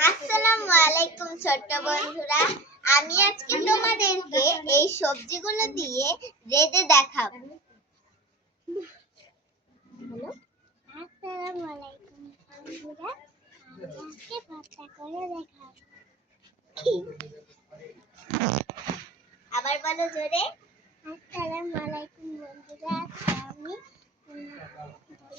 আসসালামু আলাইকুম ছোট্ট বন্ধুরা। আমি আজকে তোমাদেরকে এই সবজিগুলো দিয়ে রেঁধে আবার বলো জোরে আসসালামু আলাইকুম বন্ধুরা আজকে আমি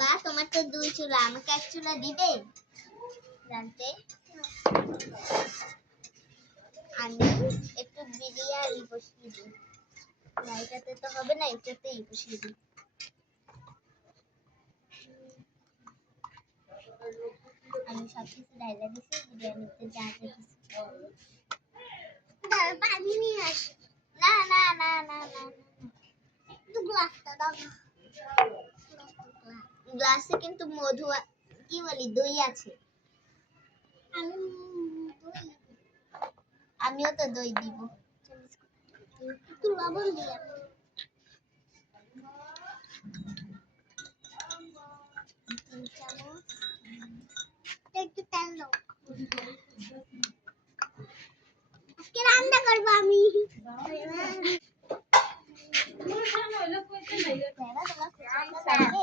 বা তোমার তো দুই চুলা, আমাকে এক চুলা দিবে? জানতে? আমি একটু বিরিয়ানি বসিয়ে দিই। না তো হবে না, এটাতেই বসিয়ে দিই। আমি সব কিছু ডাইলা দিছি, বিরিয়ানিতে যা যা দিছি। পানি নিয়ে আসি। না না না না না একটু গ্লাসটা দাও গ্লাসে কিন্তু মধু কি বলি দই আছে। আমিও তো দই দিব। একটু লবণ দিয়ে একটু তেল দাও। আজকে রান্না করব আমি বাবা, তোমার খুচরা লাগবে?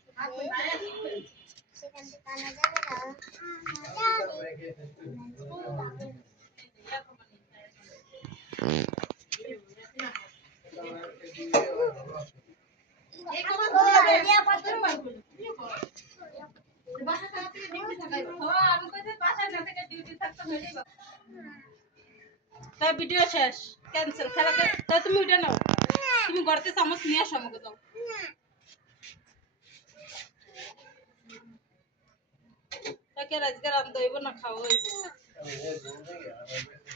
সেখান থেকে আনা যাবে না জানি। তা ভিডিও শেষ। ক্যান্সেল খেলা কে- তা তুমি উঠে নাও তুমি গড়তে চামচ নিয়ে আসো আমাকে দাও তাকে আজকে রান্ধতে হইব না খাওয়া হইব।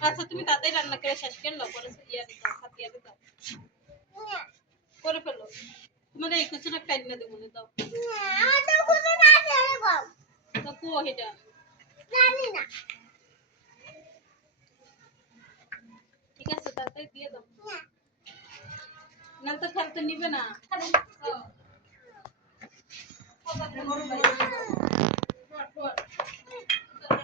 আচ্ছা তুমি তাতেই রান্না করে শেষ করে নাও পরে ইয়া দিতে খাতিয়া দিতে করে ফেলো। তোমার এই কিছুটা টাইম না দেবো না দাও। তো খুঁজে না আছে এরকম তো কো এটা? জানি না ঠিক আছে তাড়াতাড়ি দিয়ে দাও। না তো খেলতে নিবে না। নামাই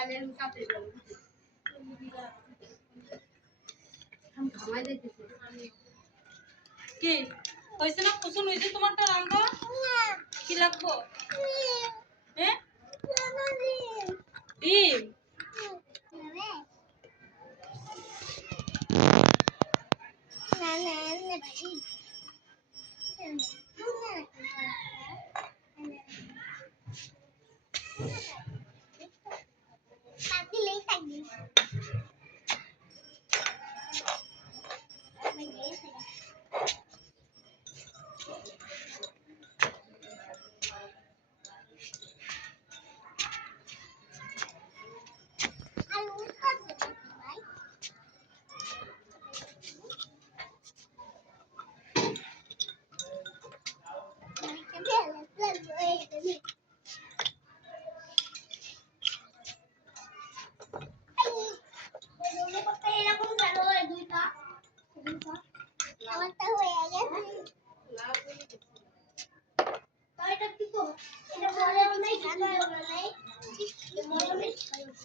তাহলে আমি কাপড়ে যাব আমি ঘামাই যাইতেছি কি হয়েছে না কুসুম হয়েছে তোমারটা রান্না কি লাগবো হ্যাঁ ডিম না না না ভাই তাকিলেই থাকবি আমারটা হয়ে গেছে এটা কি তো এটা বলে নাই বলে নাই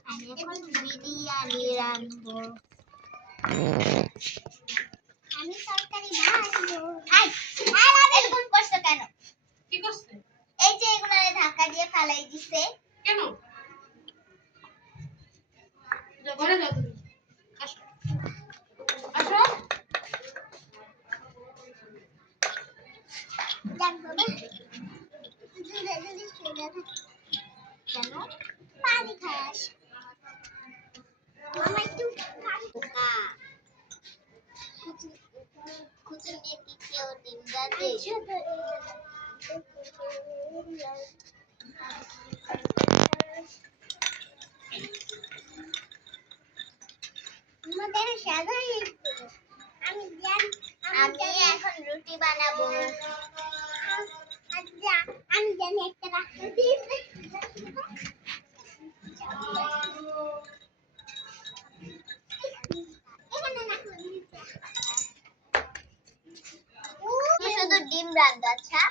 আমি এখন বিরিয়ানি রাঁধবো আমি তরকারি ভাজবো আই এরকম করছ কেন কি করছে এই যে এগুলো ঢাকা দিয়ে ফালাই দিছে কেন শুনে থাকে কেন পানি খাস মামা একটু পানি খা কুচি নিয়ে কি কেউ ডিম রাঁধে আমাদের সাধাই আমি এখন রুটি বানাবো। আমি জানি একটা রাখতে শুধু ডিম রাখবে আচ্ছা?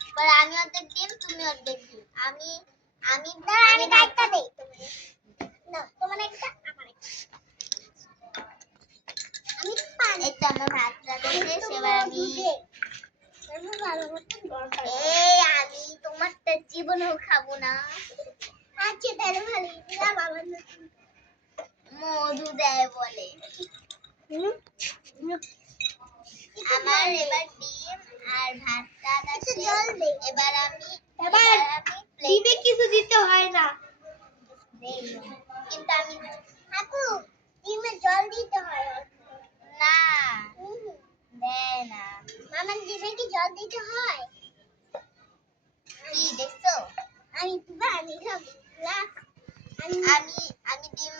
এবার আমি অর্ধেক ডিম তুমি অর্ধেক ডিম। আমি আমি আমি দায়িত্ব দেই না তোমার একটা আমার একটা। আমি পানি এটা আমার ভাত রাখতে সেবার আমি এই আমি তোমারটা জীবনেও খাব না। আচ্ছা তাহলে ভালো। বাবা মধু দেয় বলে। আমার এবার ডিম আর ভাতটা আছে। জল দে। এবার আমি এবার আমি ডিমে কিছু দিতে হয় না। কিন্তু আমি আপু ডিমে জল দিতে আমার ডিমে জল দিতে হয়। কি দেখছ? আমি তো বানি খাব আমি আমি ডিম